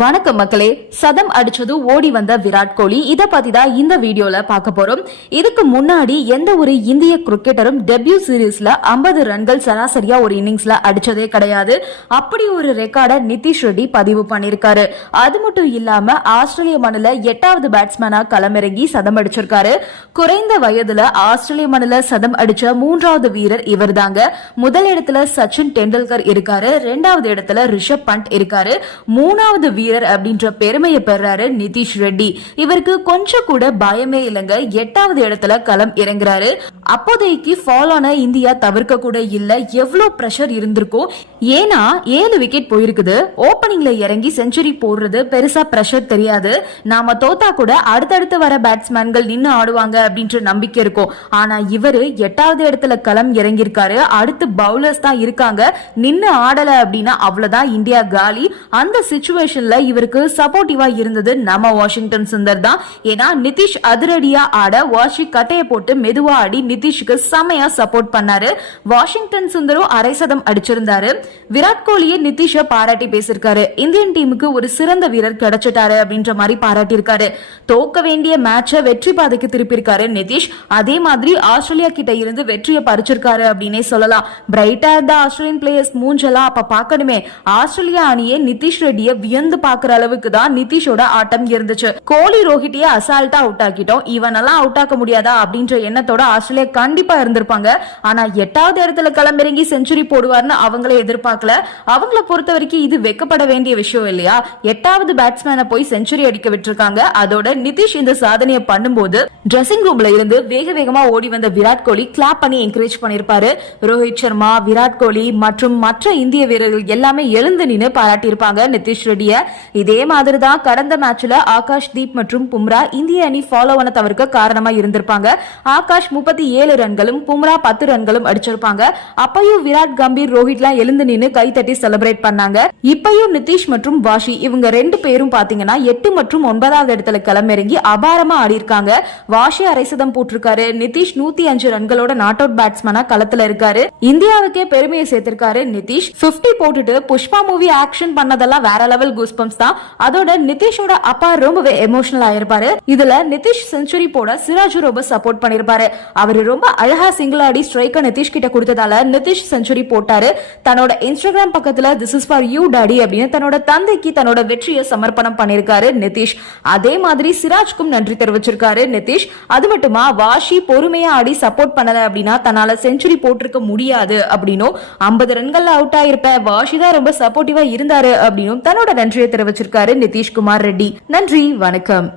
வணக்கம் மக்களே சதம் அடிச்சது ஓடி வந்த விராட் கோலி. இதை பத்தி தான் இந்த வீடியோல பார்க்க போறோம். இதுக்கு முன்னாடி எந்த ஒரு இந்திய கிரிக்கெட்டரும் டெபியூ சீரீஸ்ல 50 ரன்கள் சராசரியா ஒரு இன்னிங்ஸ்ல அடிச்சதே கிடையாது. அப்படி ஒரு ரெக்கார்டை நிதிஷ் ரெட்டி பதிவு பண்ணிருக்காரு அது மட்டும் இல்லாம ஆஸ்திரேலிய மண்ணில எட்டாவது பேட்ஸ்மேனா களமிறங்கி சதம் அடிச்சிருக்காரு. குறைந்த வயதுல ஆஸ்திரேலிய மண்ணில சதம் அடிச்ச மூன்றாவது வீரர் இவர்தாங்க. முதல் இடத்துல சச்சின் டெண்டுல்கர் இருக்காரு. ரெண்டாவது இடத்துல ரிஷப் பண்ட் இருக்காரு. மூணாவது வீரர் அப்படின்ற பெருமையை பெறாரு நிதிஷ் ரெட்டி. இவருக்கு கொஞ்சம் கூட பயமே இல்லைங்க. எட்டாவது இடத்துல களம் இறங்குறாரு. அப்போதைக்கு ஃபால் ஆன இந்தியா தவிர்க்க கூட இல்ல. எவ்வளவு ப்ரெஷர் இருந்திருக்கும் ஏன்னா ஏழு விக்கெட் போயிருக்குது. ஓப்பனிங்ல இறங்கி செஞ்சுரி போடுறது பெருசா ப்ரெஷர் தெரியாது. நாம தோத்தா கூட அடுத்தடுத்து வர பேட்ஸ்மேன்கள் நின்று ஆடுவாங்க அப்படின்ற நம்பிக்கை இருக்கும். ஆனா இவரு எட்டாவது இடத்துல களம் இறங்கியிருக்காரு. அடுத்து பவுலர்ஸ் தான் இருக்காங்க. நின்று ஆடல அப்படின்னா அவ்வளவுதான் இந்தியா காலி. அந்த சுச்சுவேஷன்ல இவருக்கு சப்போர்ட்டிவா இருந்தது நம்ம வாஷிங்டன் சுந்தர் தான். ஏன்னா நிதிஷ் அதிரடியா ஆட வாஷி கட்டையை போட்டு மெதுவா ஆடி நிதிஷ்க்கு செமையா சப்போர்ட் பண்ணாரு. வாஷிங்டன் சுந்தரும் அரை சதம் அடிச்சிருந்தாரு. விராட் கோலியை நிதிஷ பாராட்டி பேசியிருக்காரு. இந்தியன் டீமுக்கு ஒரு சிறந்த வீரர் கிடைச்சிட்டாரு அப்படின்ற மாதிரி பாராட்டியிருக்காரு. தோக்க வேண்டிய மேட்சை வெற்றி பாதைக்கு திருப்பியிருக்காரு நிதிஷ். அதே மாதிரி ஆஸ்திரேலியா கிட்ட இருந்து வெற்றியை பறிச்சிருக்காரு அப்படின்னே சொல்லலாம். பிரைட்டா இருந்த ஆஸ்திரேலியன் பிளேயர்ஸ் மூஞ்செல்லாம் அப்ப பாக்கணுமே ஆஸ்திரேலியா அணியே நிதிஷ் ரெட்டியை வியந்து பாக்குற அளவுக்கு தான் நிதிஷோட ஆட்டம் இருந்துச்சு. கோலி ரோஹிட்டியை அசால்ட்டா அவுட் ஆக்கிட்டோம். இவனெல்லாம் அவுட் ஆக்க முடியாதா அப்படின்ற எண்ணத்தோட ஆஸ்திரேலியா கண்டிப்பா இருந்திருப்பாங்க. ஆனா எட்டாவது இடத்துல களமிறங்கி செஞ்சுரி போடுவார்னு அவங்களே எதிர்பார்க்கல. அவங்கள பொறுத்த வரைக்கும் இது வெக்கப்பட வேண்டிய விஷயம் இல்லையா? எட்டாவது பேட்ஸ்மேனை போய் செஞ்சுரி அடிக்க விட்டுருக்காங்க. அதோட நிதிஷ் இந்த சாதனையை பண்ணும்போது ட்ரெஸ்ஸிங் ரூம்ல இருந்து வேக வேகமா ஓடி வந்த விராட் கோலி கிளாப் பண்ணி என்கரேஜ் பண்ணிருப்பாரு ரோஹித் சர்மா விராட் கோலி மற்றும் மற்ற இந்திய வீரர்கள் எல்லாமே எழுந்து நின்று பாராட்டியிருப்பாங்க நிதிஷ் ரெட்டிய. இதே மாதிரி தான் கடந்த மேட்ச்ல ஆகாஷ் தீப் மற்றும் பும்ரா இந்திய அணி ஃபாலோ பண்ண தவிர்க்க காரணமா இருந்திருப்பாங்க. ஆகாஷ் முப்பத்தி ஏழு ரன்களும் பும்ரா பத்து ரன்களும் அடிச்சிருப்பாங்க. அப்பயும் விராட் கம்பீர் ரோஹித்லாம் எழுந்து நின்று கைத்தட்டி செலிப்ரேட் பண்ணாங்க. இப்பயும் நிதிஷ் மற்றும் வாஷி இவங்க ரெண்டு பேரும் பாத்தீங்கன்னா எட்டு மற்றும் ஒன்பதாவது இடத்துல களமிறங்கி அபாரமா ஆடிருக்காங்க வாஷி அரைசதம் போட்டிருக்காரு. நிதிஷ் நூத்தி அஞ்சு ரன்களோட நாட் அவுட் பேட்ஸ்மேனா களத்துல இருக்காரு. இந்தியாவுக்கே பெருமையை சேர்த்திருக்காரு நிதிஷ். 50 போட்டுட்டு புஷ்பா மூவி ஆக்ஷன் பண்ணதெல்லாம் வேற லெவல் கூஸ்பம்ஸ் தான். அதோட நிதிஷோட அப்பா ரொம்பவே எமோஷனல் ஆயிருப்பாரு இதுல நிதிஷ் செஞ்சுரி போட சிராஜ் ரொம்ப சப்போர்ட் பண்ணிருப்பாரு. அவரு ரொம்ப அழகா சிங்கிள் ஆடி ஸ்ட்ரைக்க நிதிஷ் கிட்ட கொடுத்ததால நிதிஷ் செஞ்சுரி போட்டாரு. தன்னோட இன்ஸ்டாகிராம் பக்கத்துல this is for you daddy அப்படின்னு தன்னோட தந்தைக்கு தன்னோட வெற்றியை சமர்ப்பணம் பண்ணிருக்காரு நிதிஷ். அதே மாதிரி சிராஜ்க்கும் நன்றி தெரிவிச்சிருக்காரு நிதிஷ். அது மட்டுமா வாஷி பொறுமையா ஆடி சப்போர்ட் பண்ணல அப்படின்னா தன்னால செஞ்சுரி போட்டிருக்க முடியாது அப்படின்னும். ஐம்பது ரன்கள்ல அவுட் ஆயிருப்ப வாஷி தான் ரொம்ப சப்போர்ட்டிவா இருந்தாரு அப்படின்னும் தன்னோட நன்றியை தெரிவிச்சிருக்காரு நிதிஷ்குமார் ரெட்டி. நன்றி வணக்கம்.